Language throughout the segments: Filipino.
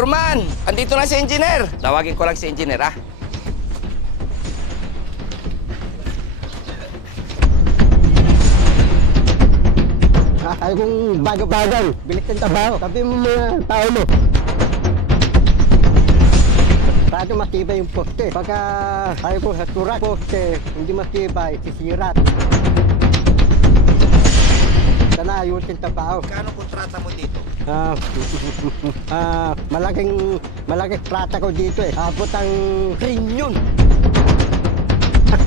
Orman, andito na si engineer. Tawagin ko lang si engineer, ah. Ay kung bago-bagal, bilis ng trabaho. Sabi mo mga tao mo. Radyo matibay yung poste. Pagka tayo ko sa turak poste, hindi matibay, sisirat. Sana ayusin trabaho. Kano kontrata mo dito? Ah, ah, malaking malaking trata ko dito eh. Abot ang trilyon.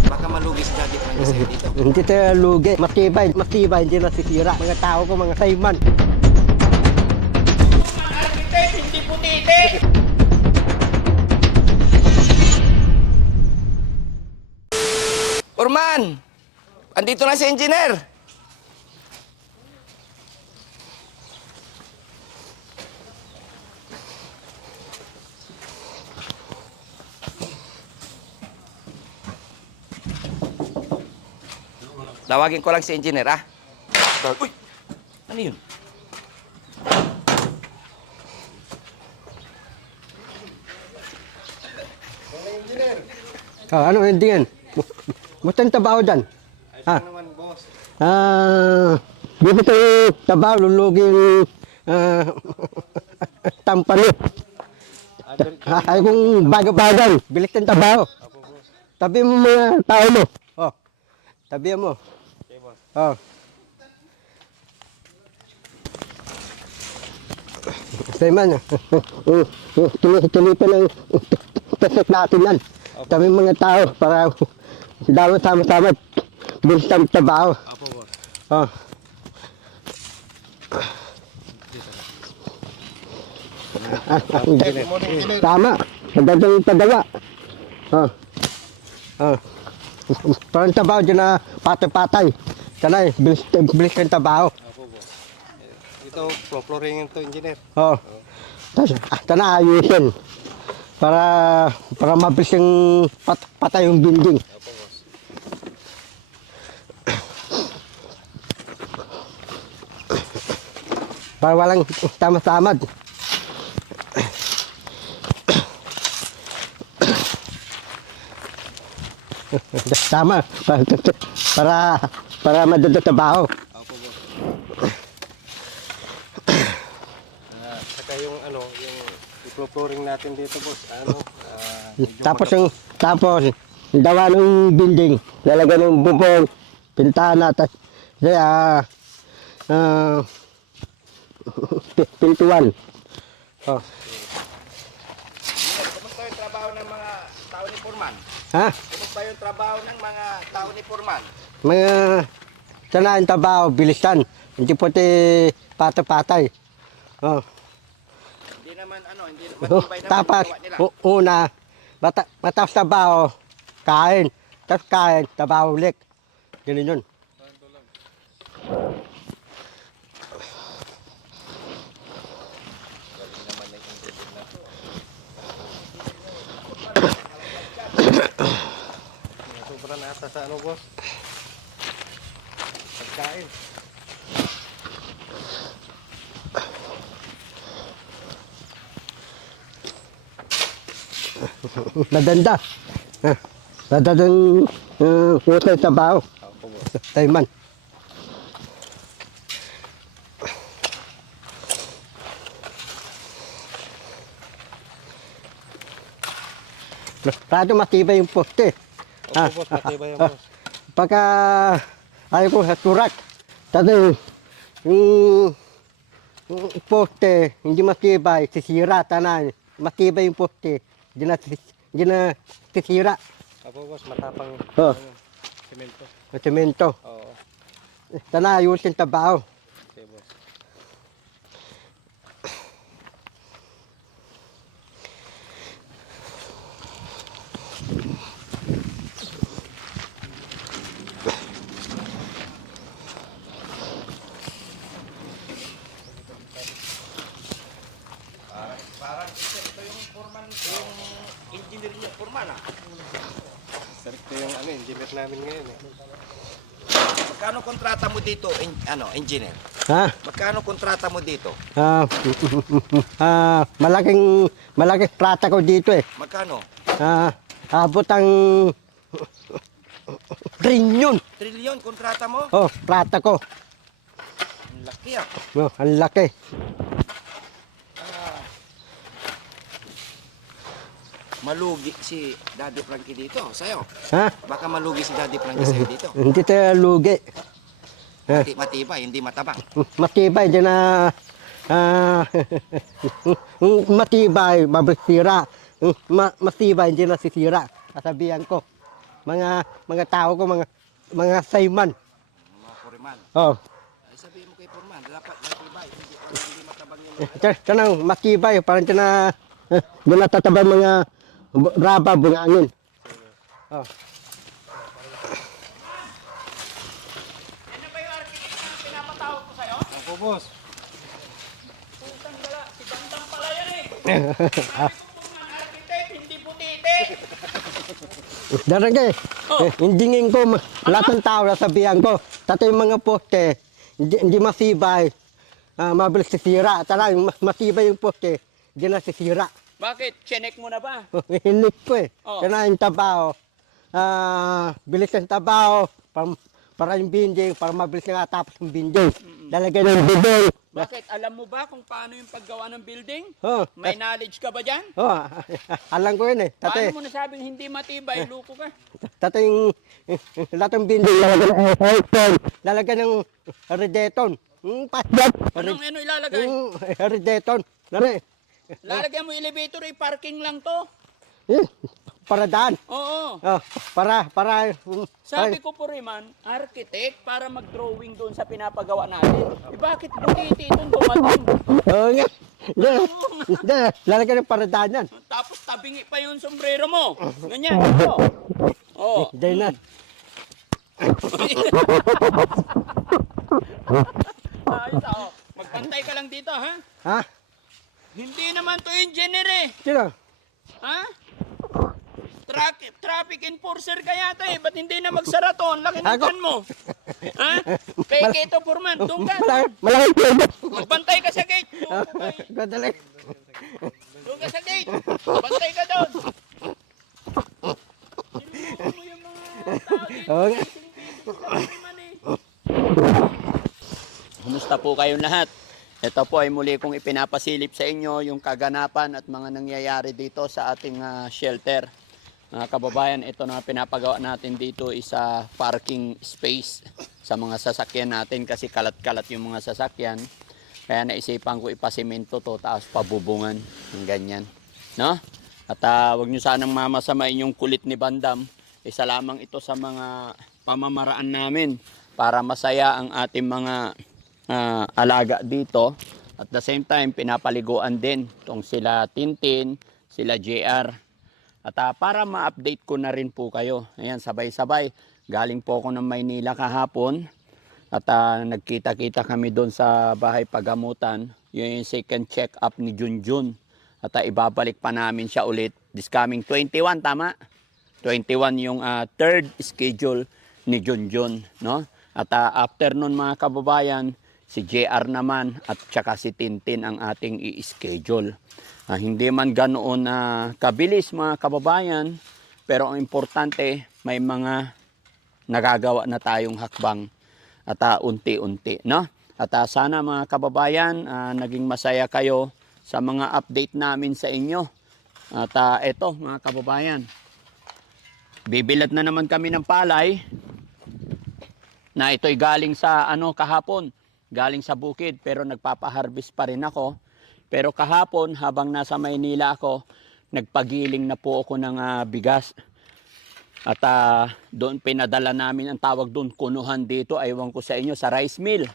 Baka malugis gadget ng sa'yo dito. Hindi tayo lugi. Matibay, matibay, hindi nasisira. Mga tao ko, mga sayman. Orman, andito na si engineer. Tawagin ko lang si engineer, ah. Uy! Ano yun? Ah, ano hindi yan? Musta yung trabaho dyan? Ha? naman, boss. Ah, dito tayo trabaho, luluging ah, tampano. Ay kung bago-bagal, bilis ng trabaho. Tabi mo mga tao mo. Oh, tabi mo. Okay, boss. Oh. Sayman, tuloy-tuloy pa ng tasok natin yan. Kami mga tao para dapat sama-sama bilis ng trabaho. Apo, boss. Oh. Tama. Magandang padawa. Oh. Oh. Parang trabaho dyan na patay-patay. Tanay, bilis, bilis ng trabaho. Apo, boss. Ito, floor-flooring to, engineer. Oh. Tapos, ah, tana ayusin. Para, para mabilis yung pat, patay yung building. Apo, boss. Para walang tama-tamad. Tama. Para, para, madadatrabaho. Apo, boss. Ah, saka yung ano, yung floor-flooring natin dito, boss. Ano, medyo Tapos yung, tapos, dawa ng building, lalagyan ng bubong, pintana, tapos, kaya, pi- pintuan. Oh. Kumusta yung trabaho ng mga tao ni Forman? Ha? Kumusta yung trabaho ng mga tao ni Forman? Mga, sana yung trabaho, bilisan. Hindi puti patay-patay. Oh. Hindi naman ano, hindi Oh, naman tapos, yung gawa nila. una, mata, matapos trabaho, kain. Tapos kain, trabaho ulit. Ganun yun. Sobra na ata sa ano, boss. Pagkain. Nadanda. Ah, Nadanda yung uh, trabaho. Apo, boss. Tayman. Radyo matibay yung poste. Ah, Opo. Matibay yan, boss. Pagka ayaw ko sa turak, tatay yung, yung poste, hindi matibay, sisira, tanan. Matibay yung poste, hindi na, hindi na sisira. Apo, boss. Matapang Oh. ano, semento. Semento. Oo. Tana, ayusin trabaho. Okay, boss. Parang ito, ito yung Forman, yung engineer niya, Forman ah. Sir, ito yung ano, engineer namin ngayon eh. Magkano kontrata mo dito, en- ano, engineer? Ha? Magkano kontrata mo dito? Ah, ah, malaking malaking plata ko dito eh. Magkano? Ah, abot ang trilyon. Trilyon kontrata mo? Oh, plata ko. Ang laki ah. Oh, ang laki. Malugi si Daddy Frankie dito, sa'yo. Ha? Baka malugi si Daddy Frankie sa'yo dito. Hindi tayo lugi. Eh, Mati matibay, hindi matabang. matibay din na ah, matibay, mabisira. Ma, matibay, hindi nasisira. Kasabihan ko. Mga mga tao ko, mga mga sayman. Mga puriman. Oh, Ay sabihin mo kay Purman, dapat matibay, hindi, hindi matabang yung Tiyan, tiyan ang matibay, parang tiyan na, eh, doon natataba mga raba, bungangin. Oh. Ano ba yung architect na pinapatawag ko sa'yo? Ako, boss. Putang gala, si Bandang pala yan eh. Sabi ko Purman, architect, hindi putite. Darang eh, Oh. eh, hindingin ko, ma- lahat ng tao, nasabihan ko, tatay yung mga poste, hindi, hindi masibay, ah, mabilis sisira. Tara, yung mas matibay yung poste, hindi na sisira. Bakit? Chinek mo na ba? Hinip ko eh. Oh. Kaya yung tabaho, ah, bilis ng tabaho, para, para yung binding, para mabilis nga tapos yung binding. Lalagyan ng bidong. Bakit? Alam mo ba kung paano yung paggawa ng building? Oh, May knowledge ka ba dyan? oh, alam ko yun eh. Tatay, Paano mo nasabing hindi matibay? Luko ka. tatay yung lahat ng binding, lalagyan ng aircon, lalagyan ng redeton. Hmm, pasbat. Anong ano ilalagay? Yung redeton. Nari, Lalagyan mo elevator, eh, parking lang to. eh, para daan. Oo. Oh, para, para, um, Sabi ko po Riman, architect para mag-drawing doon sa pinapagawa natin. Eh bakit bukiti itong dumating? Oo nga. Hindi, hindi, lalagyan ng para daan yan. Tapos tabingi pa yung sombrero mo. Ganyan. ito. Oo. Hindi na. Ayos ako. Magpantay ka lang dito, ha? Ha? Hindi naman to engineer eh. Sino? Ha? Traffic, traffic enforcer ka yata eh. Ba't hindi na magsara to? Ang laki ng Ako? tiyan mo. Ha? Peke ito, Purman. Doon ka. Malaki, malaki. Magbantay ka sa gate. Doon ka, eh. Gadali. Doon ka sa gate. Bantay ka doon. Sinubukan mo yung mga tao dito. Oo nga. Purman eh. Kumusta po kayong lahat? Ito po ay muli kong ipinapasilip sa inyo yung kaganapan at mga nangyayari dito sa ating ah, shelter. Mga kababayan, ito na pinapagawa natin dito is sa parking space sa mga sasakyan natin kasi kalat-kalat yung mga sasakyan. Kaya naisipan ko ipasimento to tapos pabubungan ng ganyan. No? At ah, wag nyo sanang mamasamain yung kulit ni Bandam. Isa lamang ito sa mga pamamaraan namin para masaya ang ating mga ah, alaga dito. At the same time, pinapaliguan din itong sila Tintin, sila JR. At ah, para ma-update ko na rin po kayo. Ayan, sabay-sabay. Galing po ako ng Maynila kahapon. At ah, nagkita-kita kami doon sa bahay pagamutan. Yun yung second check-up ni Junjun. At ah, ibabalik pa namin siya ulit this coming 21, tama? 21 yung ah, third schedule ni Junjun. No? At ah, after nun mga kababayan, si JR naman at saka si Tintin ang ating i-schedule. Ah, hindi man ganoon na kabilis mga kababayan, pero ang importante may mga nagagawa na tayong hakbang at ah, unti-unti, no? At ah, sana mga kababayan, ah, naging masaya kayo sa mga update namin sa inyo. At ah, eto mga kababayan, bibilad na naman kami ng palay na ito'y galing sa ano kahapon, galing sa bukid pero nagpapa-harvest pa rin ako. Pero kahapon habang nasa Maynila ako, nagpagiling na po ako ng ah, bigas. At ah, doon pinadala namin ang tawag doon, kunuhan dito, aywan ko sa inyo, sa rice mill.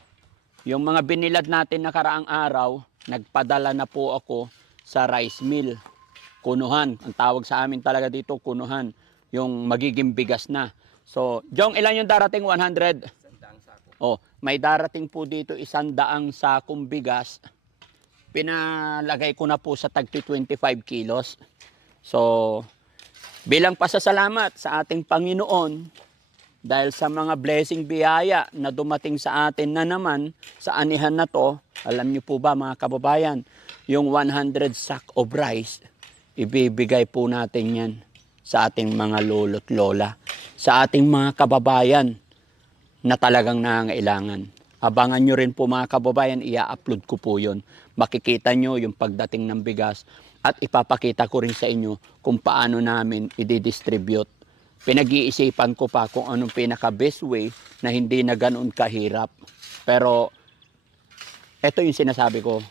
Yung mga binilad natin nakaraang araw, nagpadala na po ako sa rice mill. Kunuhan, ang tawag sa amin talaga dito, kunuhan. Yung magiging bigas na. So, Jong, ilan yung darating 100? Oh, may darating po dito isang daang sakong bigas. Pinalagay ko na po sa tagti 25 kilos. So, bilang pasasalamat sa ating Panginoon, dahil sa mga blessing biyaya na dumating sa atin na naman sa anihan na to, alam niyo po ba mga kababayan, yung 100 sack of rice, ibibigay po natin yan sa ating mga lolo't lola, sa ating mga kababayan na talagang nangangailangan. Abangan nyo rin po mga kababayan, i-upload ko po yun. Makikita nyo yung pagdating ng bigas at ipapakita ko rin sa inyo kung paano namin i-distribute. Pinag-iisipan ko pa kung anong pinaka-best way na hindi na ganun kahirap. Pero ito yung sinasabi ko,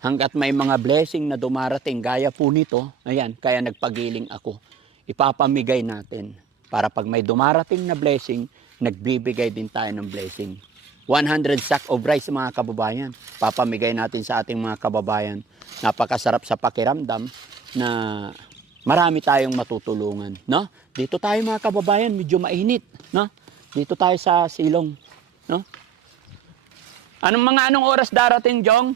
hanggat may mga blessing na dumarating gaya po nito, ayan, kaya nagpagiling ako. Ipapamigay natin para pag may dumarating na blessing, nagbibigay din tayo ng blessing. 100 sack of rice mga kababayan. Papamigay natin sa ating mga kababayan. Napakasarap sa pakiramdam na marami tayong matutulungan, no? Dito tayo mga kababayan, medyo mainit, no? Dito tayo sa silong, no? Anong mga anong oras darating, Jong?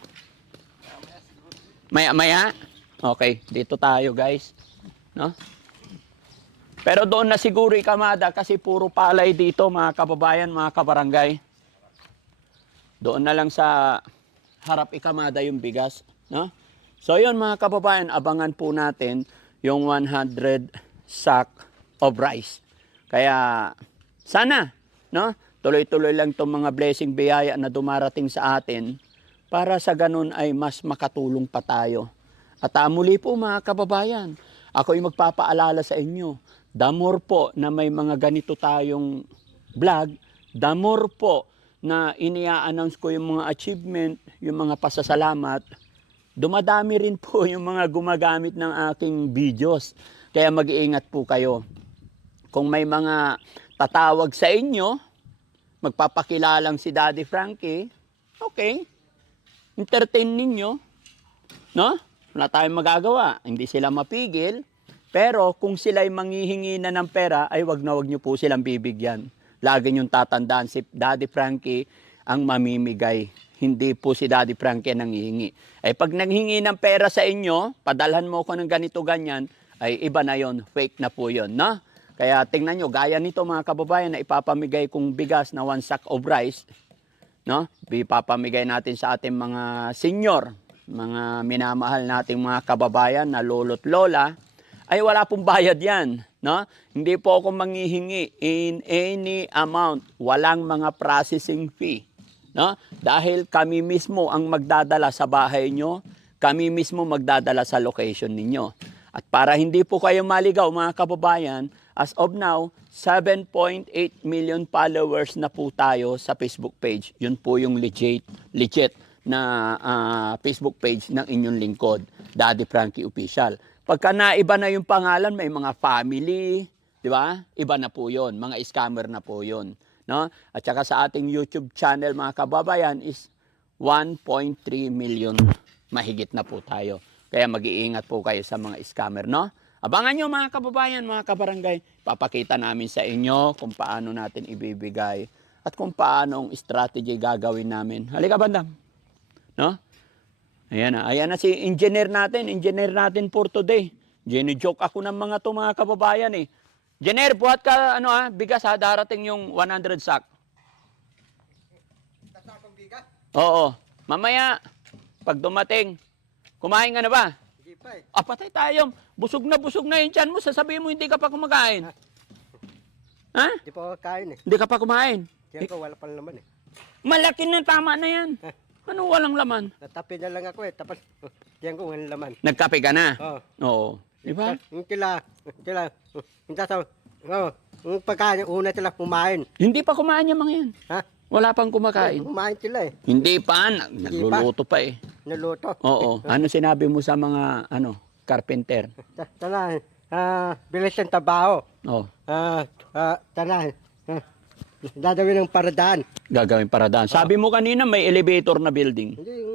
Maya maya? Okay, dito tayo, guys. No? Pero doon na siguro ikamada kasi puro palay dito, mga kababayan, mga kabarangay. Doon na lang sa harap ikamada yung bigas, no? So yun mga kababayan, abangan po natin yung 100 sack of rice. Kaya sana, no? Tuloy-tuloy lang itong mga blessing biyaya na dumarating sa atin para sa ganun ay mas makatulong pa tayo. At ah, muli po mga kababayan, ako ay magpapaalala sa inyo, the more po na may mga ganito tayong vlog, the more po na inia-announce ko yung mga achievement, yung mga pasasalamat, dumadami rin po yung mga gumagamit ng aking videos. Kaya mag-iingat po kayo. Kung may mga tatawag sa inyo, magpapakilalang si Daddy Frankie, okay, entertain ninyo, no? Wala tayong magagawa, hindi sila mapigil, pero kung sila'y manghihingi na ng pera, ay wag na wag nyo po silang bibigyan. Lagi nyo tatandaan, si Daddy Frankie ang mamimigay. Hindi po si Daddy Frankie ang nanghihingi. Ay pag nanghingi ng pera sa inyo, padalhan mo ko ng ganito ganyan, ay iba na yon, fake na po yon, no? Kaya tingnan nyo, gaya nito mga kababayan na ipapamigay kong bigas na one sack of rice, no? Ipapamigay natin sa ating mga senior, mga minamahal nating mga kababayan na lolo't lola, ay wala pong bayad yan. No? Hindi po ako manghihingi in any amount. Walang mga processing fee. No? Dahil kami mismo ang magdadala sa bahay nyo, kami mismo magdadala sa location ninyo. At para hindi po kayo maligaw mga kababayan, as of now, 7.8 million followers na po tayo sa Facebook page. Yun po yung legit, legit na ah, Facebook page ng inyong lingkod, Daddy Frankie Official. Pagka naiba na yung pangalan, may mga family, di ba? Iba na po yon, mga scammer na po yon. No? At saka sa ating YouTube channel, mga kababayan, is 1.3 million mahigit na po tayo. Kaya mag-iingat po kayo sa mga scammer, no? Abangan nyo mga kababayan, mga kabarangay. Papakita namin sa inyo kung paano natin ibibigay at kung paano ang strategy gagawin namin. Halika bandam. No? Ayan na. Ayan na si engineer natin. Engineer natin for today. Gini-joke ako ng mga to mga kababayan eh. Engineer, buhat ka ano ha, bigas ha, darating yung 100 sack. Oo. Mamaya, pag dumating, kumain ka na ba? Hindi pa eh. Ah, patay tayo. Busog na busog na yung tiyan mo. Sasabihin mo hindi ka pa kumakain. Ha? Hindi pa ako kain eh. Hindi ka pa kumain. Diyan ko wala pa naman eh. Malaki na tama na yan. Ano walang laman? Natapi na lang ako eh. Tapos, diyan ko walang laman. Nagkape ka na? Oo. Oo. Di ba? Yung sila, sila, yung tasa, oh, yung pagkain, una sila kumain. Hindi pa kumain yung mga yan. Ha? Wala pang kumakain. Kumain sila eh. Hindi pa. Nag- Nagluluto pa eh. Naluto. Oo. Ano sinabi mo sa mga ano carpenter? Ta- Tana, ah, bilis ng trabaho. Oh, Ah, ah, tana, ah, dadawin ng paradaan. gagawin paradaan. Sabi mo kanina may elevator na building. Hindi, yung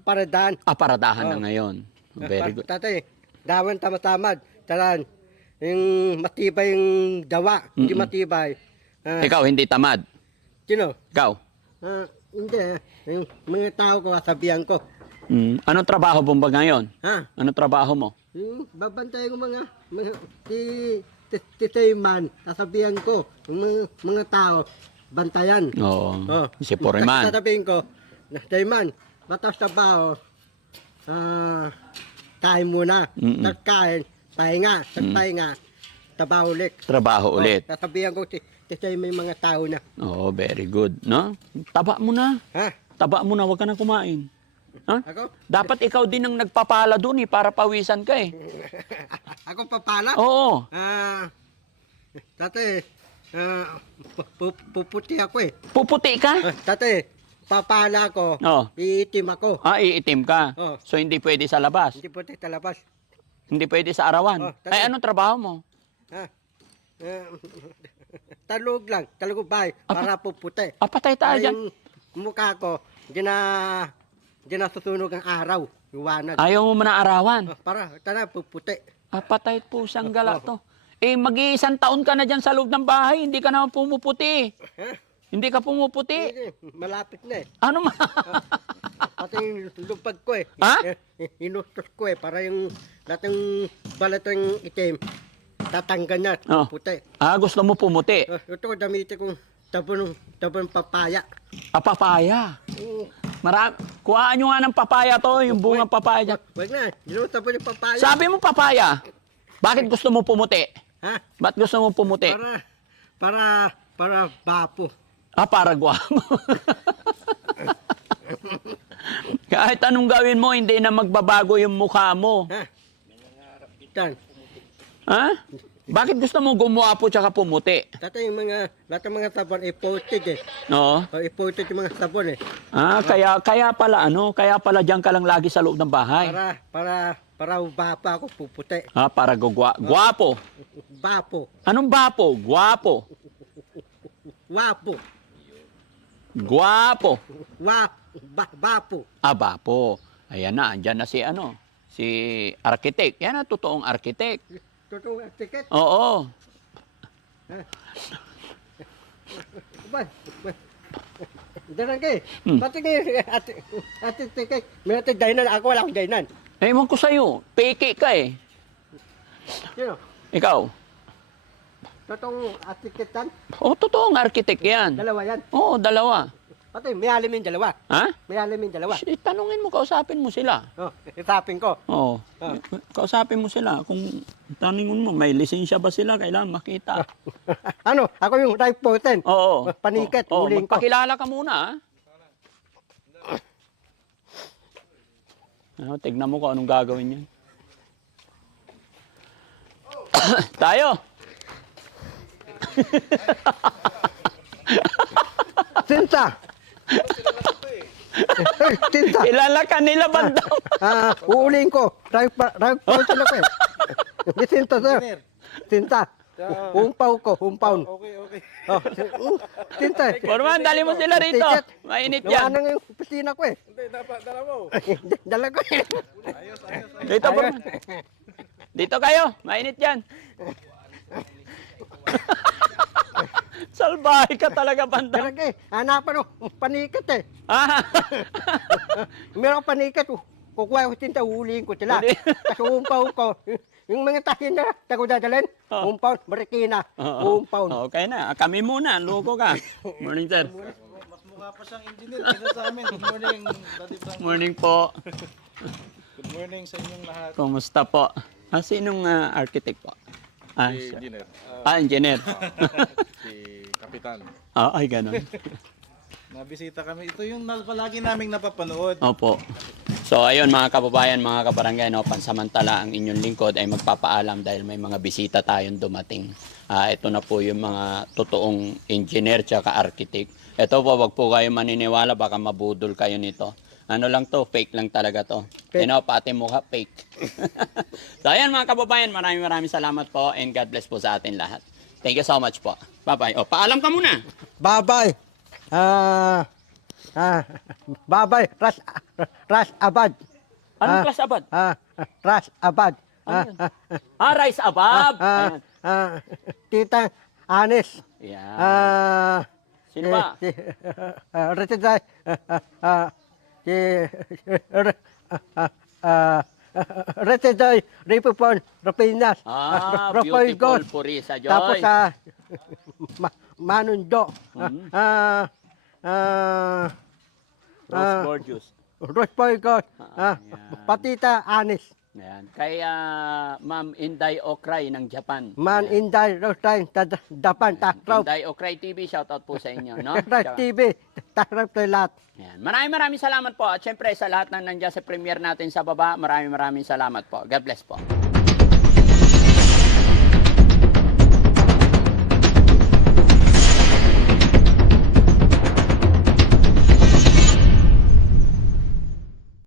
paradaan. Ah, paradahan na Oh. ngayon. Very good. Tatay, dawan tama-tamad. Taran, yung matibay yung dawa, hindi Mm-mm. matibay. Ah, Ikaw hindi tamad. sino? Ikaw. Ah, hindi, ah, yung mga tao ko, sabihan ko. Mm. Anong trabaho mo ba ngayon? Ha? Anong trabaho mo? Yung babantay ko mga, mga si titayman, sasabihan ko, yung mga, mga tao, bantayan. Oo. Oh. Si Puriman. Sasabihin ko, Titayman, batas trabaho, ah, kain muna. Mm-mm. Nagkain, pahinga, nagpahinga, trabaho ulit. Trabaho ulit. Oh, sasabihan ko, titayman yung mga tao na. Oo, very good. No? Taba mo na. Ha? Taba mo na, huwag ka na kumain. Ha? Ako? Dapat ikaw din ang nagpapala dun eh, para pawisan ka eh. Ako papala? Oo. Ah, tate, ah, pu- pu- puputi ako eh. Puputi ka? Ah, tate, papala ko, Oo. iitim ako. Ah, iitim ka. Oo. So hindi pwede sa labas. Hindi puti talabas. Hindi pwede sa arawan. Oh. Ay, anong trabaho mo? Ha? Ah, talog lang, talog bahay, para puputi. Ah, patay tayo Para dyan. yung mukha ko, di na, di na susunog ang araw, iwanag. Ayaw mo na arawan. Ah, para, tara, puputi. Ah, patay po siyang gala to. Eh, mag-iisang taon ka na dyan sa loob ng bahay, hindi ka naman pumuputi. Ha? Hindi ka pumuputi. Hindi, malapit na eh. Ano ma? Pati yung lupag ko eh. Ha? Eh, Inustos ko eh, para yung lahat ng balat itim, tatanggal na, Oh. puti. ah, gusto mo pumuti. Uh, ito ko gamitin kong tabon, tabon papaya. Ah, papaya. Mm, Marami. Kuhaan nyo nga ng papaya to, yung bunga papaya. Wag na, ginawa tabon yung papaya. Sabi mo papaya. Bakit gusto mo pumuti? Ha? Ba't gusto mo pumuti? Para, para, para bapo. Ah, para guwapo. Kahit anong gawin mo, hindi na magbabago yung mukha mo. Ha? Yan. Ha? Bakit gusto mo gumuwapo tsaka pumuti? Tatay yung mga, lahat ng mga sabon, ipoted eh. No? O, ipoted yung mga sabon eh. Ah, kaya kaya pala ano, kaya pala diyan ka lang lagi sa loob ng bahay. Para, para, para bapo ako puputi. Ah, para gugwa, guwapo. Bapo. Anong bapo? Guwapo. Wapo. Guwapo. Wa, ba, bapo. Ah, bapo. Ayan na, andyan na si ano, si architect. Yan ang totoong architect. Totoo ang tiket. Oo. Ba? Daran kay. Hmm. Pati kay ate ate tiket. May ate dainan ako wala akong dainan. Eh, ewan ko sa'yo. Peke ka eh. Sino? Ikaw. Totoong ate tiketan. Oo, totoong architect yan. Dalawa yan. Oo, dalawa. Pati may alim yung dalawa. Ha? May alim yung dalawa. Eh, tanungin mo, kausapin mo sila. Oh, itapin ko. Oo. Ah. Kausapin mo sila. Kung tanungin mo, may lisensya ba sila? Kailangan makita. ano? Ako yung right poten. Oo. Panikat, Oo, uling ko. magpakilala ka muna, ha? Ano, tignan mo kung anong gagawin niya. Tayo! Sinta. Sinta. Kilala ka nila bandam. Ah, uuling ko. Right, pa- right poten ako eh. May sinta sir. Sinta. Humpaw ko, humpaw. Okay, okay. Oh, uh, sinta. Forman, dali mo sila rito. Mainit Gawa yan. na yung opisina ko eh. Hindi, dapat dala mo. Dala ko eh. Ayos, ayos, ayos. Dito, Forman. Dito kayo. Mainit yan. Salbahe ka talaga, bandam. Pero eh, hanapan ko, panikat eh. Ah, Meron akong panikat, oh. kukuha ko tinta, huliin ko sila. Huli. Kasi umpaw ko. Yung mga tahin na, tago dadalhin, Oh. umpaw, marikina, Oo. umpaw. Okay na. Kami muna. Loko ka. Morning, sir. Mas mukha pa siyang engineer kaysa sa amin. Good morning, Daddy Frank. Morning po. Good morning sa inyong lahat. Kumusta po? Ah, sinong ah, architect po? Ah, Si siya. engineer, ah engineer. si Kapitan. ah, ay, ganun. Nabisita kami. Ito yung na- palagi naming napapanood. Opo. So ayun mga kababayan, mga kabarangay, no, pansamantala ang inyong lingkod ay magpapaalam dahil may mga bisita tayong dumating. Ah, ito na po yung mga totoong engineer tsaka architect. Ito po, wag po kayo maniniwala, baka mabudol kayo nito. Ano lang to, fake lang talaga to. Fake. You know, pati mukha fake. so ayan mga kababayan, maraming maraming salamat po and God bless po sa atin lahat. Thank you so much po. Bye-bye. O, paalam ka muna. Babay. Ah, ah, babay, ras, ras abad. Anong Ah. class abad? Ah, ras abad. Ah, ah, Ah, rice abab. ah, Ayan. ah, tita, anis. Yan. Ah, Sino ba? Si, ah, Retiday, ah, ah, si, ah, ah, ah, Retedoy, Ripopon, Rapinas. Ah, Rafael beautiful God. Purisa Joy. Tapos sa ma, Manundo. Mhm. Ah, ah, Rose ah, Borgius. Rospoy God. Ah, Ah. Patita Anis. Ayan. Kay ah, Ma'am Inday Okray ng Japan. Ayan. Inday, Rostain, Dapan, Takraw. Inday Okray TV, shoutout po sa inyo. No? Takraw TV, Takraw tayo lahat. Ayan. Maraming maraming salamat po. At syempre sa lahat ng nandiyan sa premiere natin sa baba, maraming maraming salamat po. God bless po.